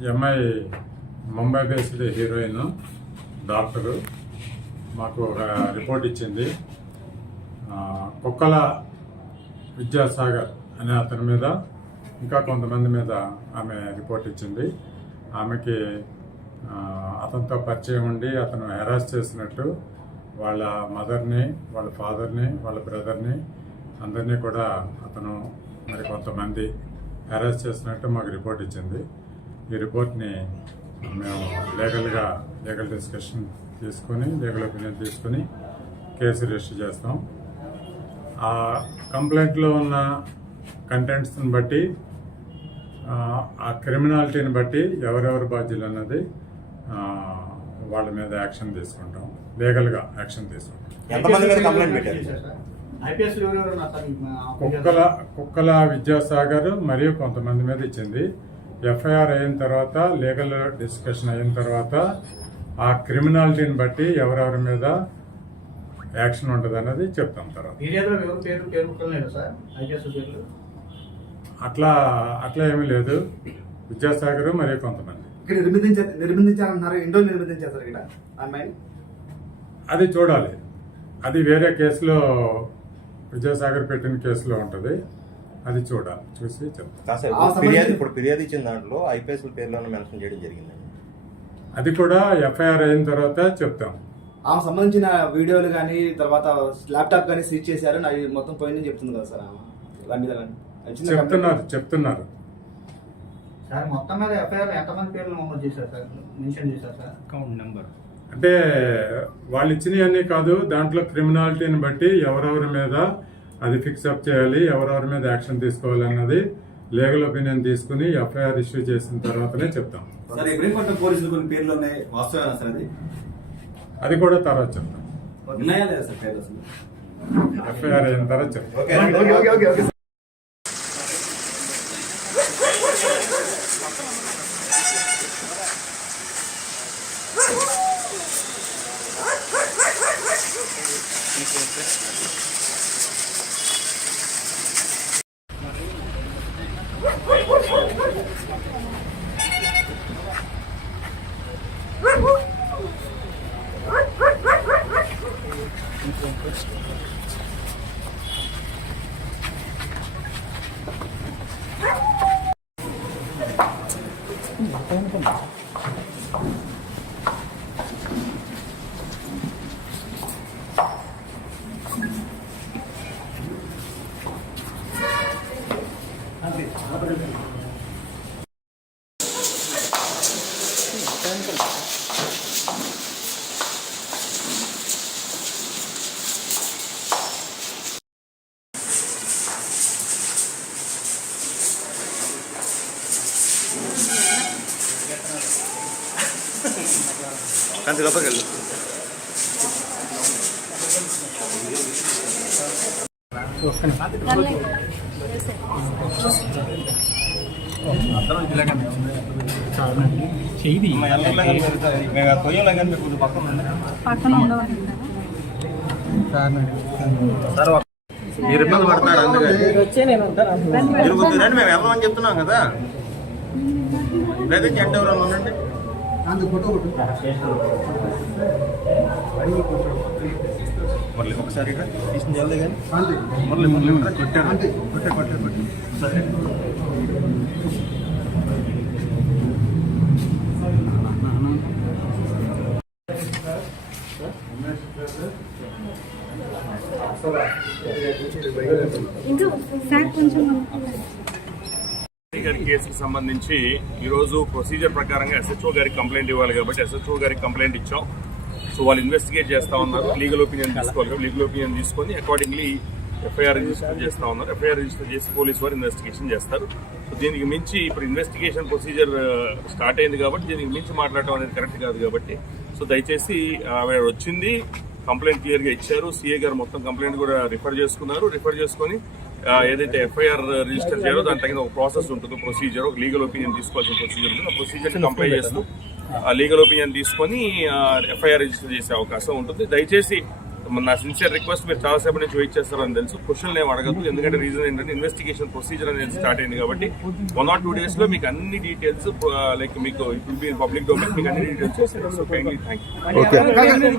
MI Mumbai based heroine doctor మాకు ఒక report ఇచ్చింది. కుక్కల విద్యాసాగర్ అనే అతని మీద ఇంకా కొంతమంది మీద ఆమె రిపోర్ట్ ఇచ్చింది. ఆమెకి అతనితో పరిచయం ఉండి అతను హెరాస్ చేసినట్టు వాళ్ళ మదర్ని, వాళ్ళ ఫాదర్ని, వాళ్ళ బ్రదర్ని అందరినీ కూడా అతను మరి కొంతమంది హెరాస్ చేసినట్టు మాకు రిపోర్ట్ ఇచ్చింది. ఈ రిపోర్ట్ని మేము లీగల్ డిస్కషన్ తీసుకొని లీగల్ ఒపీనియన్ తీసుకొని కేసు రిజిస్టర్ చేస్తాం. ఆ కంప్లైంట్లో ఉన్న కంటెంట్స్ని బట్టి ఆ క్రిమినాలిటీని బట్టి ఎవరెవరు బాధ్యులు అన్నది వాళ్ళ మీద యాక్షన్ తీసుకుంటాం, లీగల్గా యాక్షన్ తీసుకుంటాం. కుక్కల విద్యాసాగర్ మరియు కొంతమంది మీద ఇచ్చింది. ఎఫ్ఐఆర్ అయిన తర్వాత లీగల్ డిస్కషన్ అయిన తర్వాత ఆ క్రిమినాలిటీని బట్టి ఎవరెవరి మీద యాక్షన్ ఉంటుంది అన్నది చెప్తాం. తర్వాత అట్లా ఏమీ లేదు. విద్యాసాగర్ మరియు కొంతమంది అది చూడాలి. అది వేరే కేసులో విద్యాసాగర్ పెట్టిన కేసులో ఉంటుంది. అది చూడాలి, చూసి చెప్తాం. ఇప్పుడు ఫిర్యాదు ఇచ్చిన దాంట్లో ఐపీఎస్ పేర్లను మెన్షన్ చేయడం జరిగింది. అది కూడా ఎఫ్ఐఆర్ అయిన తర్వాత చెప్తాం. ఆమె సంబంధించిన వీడియోలు కానీ తర్వాత ల్యాప్టాప్ కానీ సీజ్ చేశారు, అవి మొత్తం పోయిందని చెప్తుంది కదా సార్. చెప్తున్నారు సార్. మొత్తం మీద ఎఫ్ఐఆర్ ఎంతమంది పేర్లు నమోదు చేశారు సార్, మెన్షన్ చేశారు సార్? అకౌంట్ నెంబర్ అంటే వాళ్ళు ఇచ్చినవన్నీ కాదు, దాంట్లో క్రిమినాలిటీని బట్టి ఎవరెవరి మీద అది ఫిక్సప్ చేయాలి, ఎవరెవరి మీద యాక్షన్ తీసుకోవాలి అన్నది లీగల్ ఒపీనియన్ తీసుకుని ఎఫ్ఐఆర్ ఇష్యూ చేసిన తర్వాతనే చెప్తాం. పోలీసులు కొన్ని పేర్లు ఉన్నాయి, వాస్తవేనా సార్? అది కూడా తర్వాత చెప్తాం. ఎఫ్ఐఆర్ అయిన తర్వాత చెప్తాం. కంచి లోపలికి మీరు ఇబ్బంది పడతారు, అందుకని మేము వెళ్ళమని చెప్తున్నాం కదా. లేదా జంట ఎవరన్నా ఉండండి. మురళి ఒకసారి తీసుకుని వెళ్ళలే కానీ మురళి కొట్టాడు. సరే గారి కేసుకు సంబంధించి ఈరోజు ప్రొసీజర్ ప్రకారంగా ఎస్హెచ్ఓ గారికి కంప్లైంట్ ఇవ్వాలి కాబట్టి ఎస్హెచ్ఓ గారికి కంప్లైంట్ ఇచ్చాం. సో వాళ్ళు ఇన్వెస్టిగేట్ చేస్తా ఉన్నారు. లీగల్ ఒపీనియన్ తీసుకోవాలి. లీగల్ ఒపీనియన్ తీసుకొని అకార్డింగ్లీ ఎఫ్ఐఆర్ రిజిస్టర్ చేస్తా ఉన్నారు. ఎఫ్ఐఆర్ రిజిస్టర్ చేసి పోలీసు వారు ఇన్వెస్టిగేషన్ చేస్తారు. సో దీనికి మించి ఇప్పుడు ఇన్వెస్టిగేషన్ ప్రొసీజర్ స్టార్ట్ అయింది కాబట్టి దీనికి మించి మాట్లాడటం అనేది కరెక్ట్ కాదు కాబట్టి సో దయచేసి ఆవిడ వచ్చింది, కంప్లైంట్ క్లియర్ గా ఇచ్చారు. సిఏ గారు మొత్తం కంప్లైంట్ కూడా రిఫర్ చేసుకున్నారు. రిఫర్ చేసుకుని ఏదైతే ఎఫ్ఐఆర్ రిజిస్టర్ చేయాలో దాని తగిన ఒక ప్రాసెస్ ఉంటుంది, ప్రొసీజర్, ఒక లీగల్ ఒపీనియన్ తీసుకోవాల్సిన ప్రొసీజర్ ఉంటుంది. ఆ ప్రొసీజర్ కంప్లై చేస్తూ లీగల్ ఒపీనియన్ తీసుకొని ఎఫ్ఐఆర్ రిజిస్టర్ చేసే అవకాశం ఉంటుంది. దయచేసి నా సిన్సియర్ రిక్వెస్ట్, మీరు చాలాసేపు నుంచి వెయిట్ చేస్తారని తెలుసు. క్వశ్చన్లు ఏమి అడగద్దు, ఎందుకంటే రీజన్ ఏంటంటే ఇన్వెస్టిగేషన్ ప్రొసీజర్ అనేది స్టార్ట్ అయింది కాబట్టి 1 or 2 days లో మీకు అన్ని డీటెయిల్స్ లైక్ మీకు ఇప్పుడు పబ్లిక్ డొమైన్ మీకు అన్ని డీటెయిల్స్ వస్తాయి. So kindly thank you. Okay